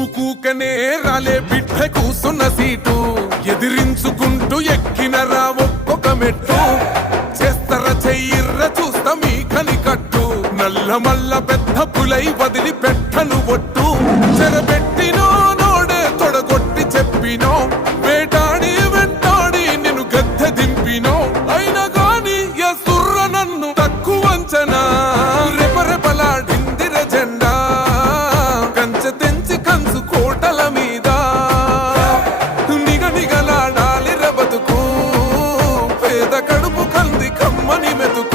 ఊకూకనే రాలే బిడ్డ కూసున్న సీటు. ఎదిరించుకుంటూ ఎక్కినరా ఒక్కొక్క మెట్టు. చేస్తర చెయ్యిర్ర చూస్తా మీ కట్టు నల్ల మల్ల పెద్ద పులై వదిలి పెట్టను ఒట్టు. చెరబెట్టినో నోడే తొడగొట్టి చెప్పినో. వేటాడి వెంటాడి నేను గద్దె దింపినో. అయినా కమ్మని మెతుకు